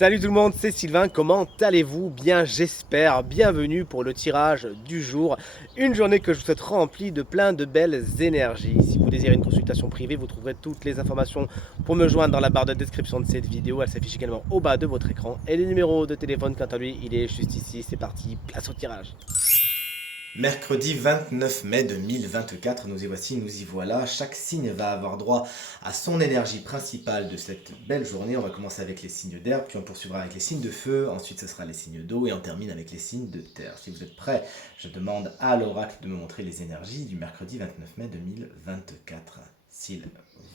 Salut tout le monde, c'est Sylvain, comment allez-vous? Bien j'espère, bienvenue pour le tirage du jour, une journée que je vous souhaite remplie de plein de belles énergies. Si vous désirez une consultation privée, vous trouverez toutes les informations pour me joindre dans la barre de description de cette vidéo, elle s'affiche également au bas de votre écran. Et le numéro de téléphone quant à lui, il est juste ici, c'est parti, place au tirage. Mercredi 29 mai 2024, nous y voici, nous y voilà. Chaque signe va avoir droit à son énergie principale de cette belle journée. On va commencer avec les signes d'air, puis on poursuivra avec les signes de feu, ensuite ce sera les signes d'eau et on termine avec les signes de terre. Si vous êtes prêts, je demande à l'oracle de me montrer les énergies du mercredi 29 mai 2024, s'il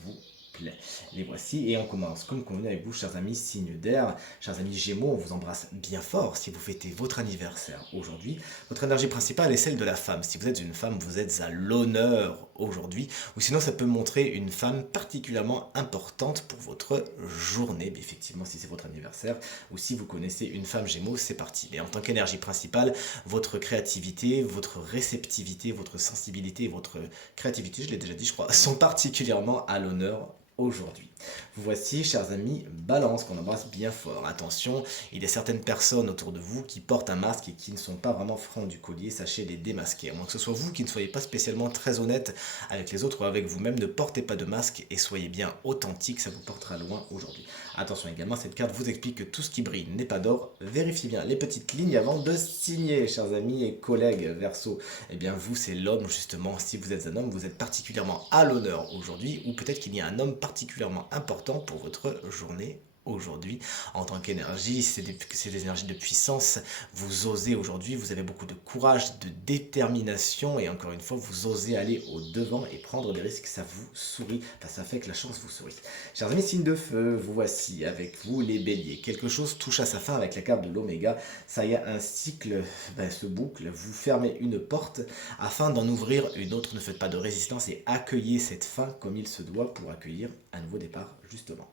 vous plaît. Les voici et on commence comme convenu avec vous, chers amis, signes d'air. Chers amis Gémeaux, on vous embrasse bien fort si vous fêtez votre anniversaire aujourd'hui. Votre énergie principale est celle de la femme. Si vous êtes une femme, vous êtes à l'honneur aujourd'hui. Ou sinon, ça peut montrer une femme particulièrement importante pour votre journée. Mais effectivement, si c'est votre anniversaire ou si vous connaissez une femme Gémeaux, c'est parti. Mais en tant qu'énergie principale, votre créativité, votre réceptivité, votre sensibilité et votre créativité, je l'ai déjà dit, je crois, sont particulièrement à l'honneur aujourd'hui. Vous voici, chers amis, Balance, qu'on embrasse bien fort. Attention, il y a certaines personnes autour de vous qui portent un masque et qui ne sont pas vraiment francs du collier, sachez les démasquer. À moins que ce soit vous qui ne soyez pas spécialement très honnête avec les autres ou avec vous-même, ne portez pas de masque et soyez bien authentique, ça vous portera loin aujourd'hui. Attention également, cette carte vous explique que tout ce qui brille n'est pas d'or. Vérifiez bien les petites lignes avant de signer, chers amis et collègues Verseau. Eh bien, vous, c'est l'homme, justement. Si vous êtes un homme, vous êtes particulièrement à l'honneur aujourd'hui, ou peut-être qu'il y a un homme particulièrement important pour votre journée aujourd'hui. En tant qu'énergie, c'est des énergies de puissance. Vous osez aujourd'hui, vous avez beaucoup de courage, de détermination et encore une fois, vous osez aller au devant et prendre des risques. Ça vous sourit, enfin, ça fait que la chance vous sourit. Chers amis, signe de feu, vous voici avec vous les béliers. Quelque chose touche à sa fin avec la carte de l'oméga. Ça y est, un cycle se boucle. Vous fermez une porte afin d'en ouvrir une autre. Ne faites pas de résistance et accueillez cette fin comme il se doit pour accueillir un nouveau départ, justement.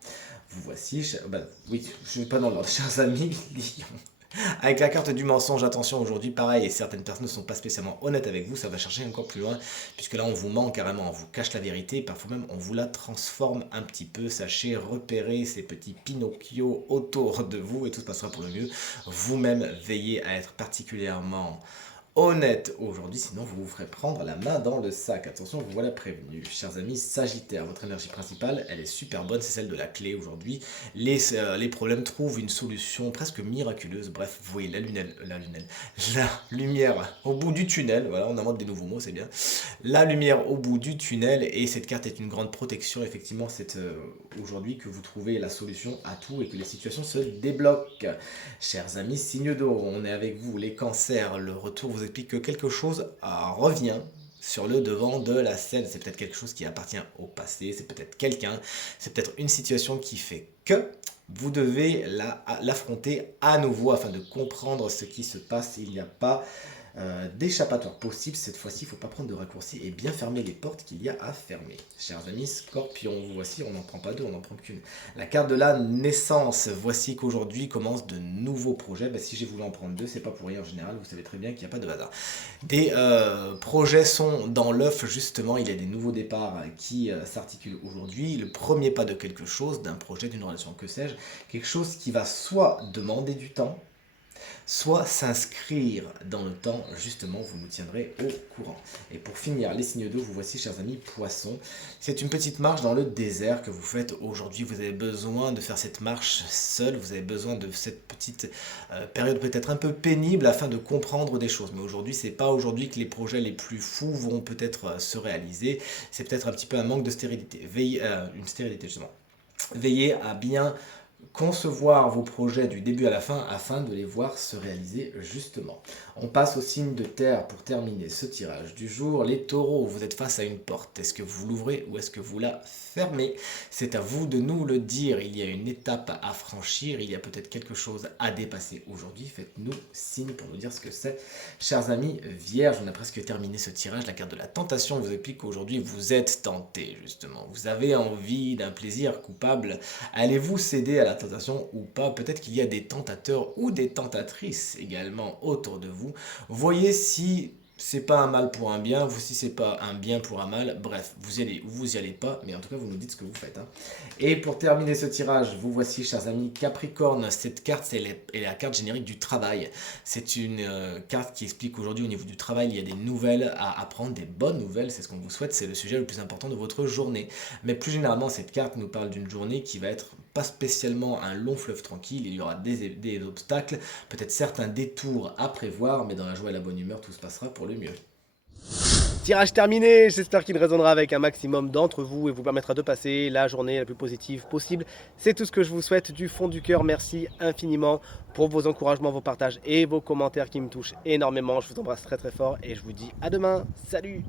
Vous voici, oui, je ne vais pas dans l'ordre, chers amis, Lion. Avec la carte du mensonge, attention aujourd'hui, pareil, et certaines personnes ne sont pas spécialement honnêtes avec vous, ça va chercher encore plus loin, puisque là on vous ment carrément, on vous cache la vérité, et parfois même on vous la transforme un petit peu, sachez repérer ces petits Pinocchio autour de vous, et tout se passera pour le mieux. Vous-même veillez à être particulièrement honnête aujourd'hui, sinon vous vous ferez prendre la main dans le sac. Attention, vous voilà prévenu. Chers amis Sagittaire, votre énergie principale, elle est super bonne, c'est celle de la clé aujourd'hui. Les problèmes trouvent une solution presque miraculeuse. Bref, vous voyez la lumière au bout du tunnel. Voilà, on invente des nouveaux mots, c'est bien. La lumière au bout du tunnel, et cette carte est une grande protection. Effectivement, c'est aujourd'hui que vous trouvez la solution à tout et que les situations se débloquent. Chers amis, signe d'eau, on est avec vous, les cancers. Le retour vous explique que quelque chose revient sur le devant de la scène. C'est peut-être quelque chose qui appartient au passé, c'est peut-être quelqu'un, c'est peut-être une situation qui fait que vous devez l'affronter à nouveau afin de comprendre ce qui se passe. Il n'y a pas d'échappatoire possible. Cette fois-ci, il ne faut pas prendre de raccourcis et bien fermer les portes qu'il y a à fermer. Chers amis Scorpion, vous voici, on n'en prend pas deux, on n'en prend qu'une. La carte de la naissance, voici qu'aujourd'hui commencent de nouveaux projets. Si j'ai voulu en prendre deux, c'est pas pour rien en général, vous savez très bien qu'il n'y a pas de hasard. Des projets sont dans l'œuf, justement, il y a des nouveaux départs qui s'articulent aujourd'hui. Le premier pas de quelque chose, d'un projet, d'une relation, que sais-je, quelque chose qui va soit demander du temps, soit s'inscrire dans le temps, justement, vous nous tiendrez au courant. Et pour finir, les signes d'eau, vous voici, chers amis poissons. C'est une petite marche dans le désert que vous faites aujourd'hui. Vous avez besoin de faire cette marche seul, vous avez besoin de cette petite période peut-être un peu pénible afin de comprendre des choses. Mais aujourd'hui, c'est pas aujourd'hui que les projets les plus fous vont peut-être se réaliser. C'est peut-être un petit peu un manque de stérilité. Une stérilité, justement. Veillez à bien concevoir vos projets du début à la fin afin de les voir se réaliser justement. On passe au signe de terre pour terminer ce tirage du jour. Les taureaux, vous êtes face à une porte. Est-ce que vous l'ouvrez ou est-ce que vous la fermez? C'est à vous de nous le dire. Il y a une étape à franchir, il y a peut-être quelque chose à dépasser aujourd'hui. Faites-nous signe pour nous dire ce que c'est. Chers amis vierges, on a presque terminé ce tirage. La carte de la tentation vous explique qu'aujourd'hui vous êtes tenté justement. Vous avez envie d'un plaisir coupable. Allez-vous céder à la tentation ou pas? Peut-être qu'il y a des tentateurs ou des tentatrices également autour de vous. Voyez si C'est pas un mal pour un bien, vous si c'est pas un bien pour un mal, bref, vous y allez ou vous y allez pas, mais en tout cas vous nous dites ce que vous faites, hein. Et pour terminer ce tirage, vous voici chers amis Capricorne, cette carte est la carte générique du travail. C'est une carte qui explique qu'aujourd'hui au niveau du travail il y a des nouvelles à apprendre, des bonnes nouvelles, c'est ce qu'on vous souhaite, c'est le sujet le plus important de votre journée. Mais plus généralement cette carte nous parle d'une journée qui va être pas spécialement un long fleuve tranquille, il y aura des obstacles, peut-être certains détours à prévoir, mais dans la joie et la bonne humeur tout se passera pour le mieux. Tirage terminé, j'espère qu'il résonnera avec un maximum d'entre vous et vous permettra de passer la journée la plus positive possible. C'est tout ce que je vous souhaite du fond du cœur. Merci infiniment pour vos encouragements, vos partages et vos commentaires qui me touchent énormément. Je vous embrasse très très fort et je vous dis à demain. Salut!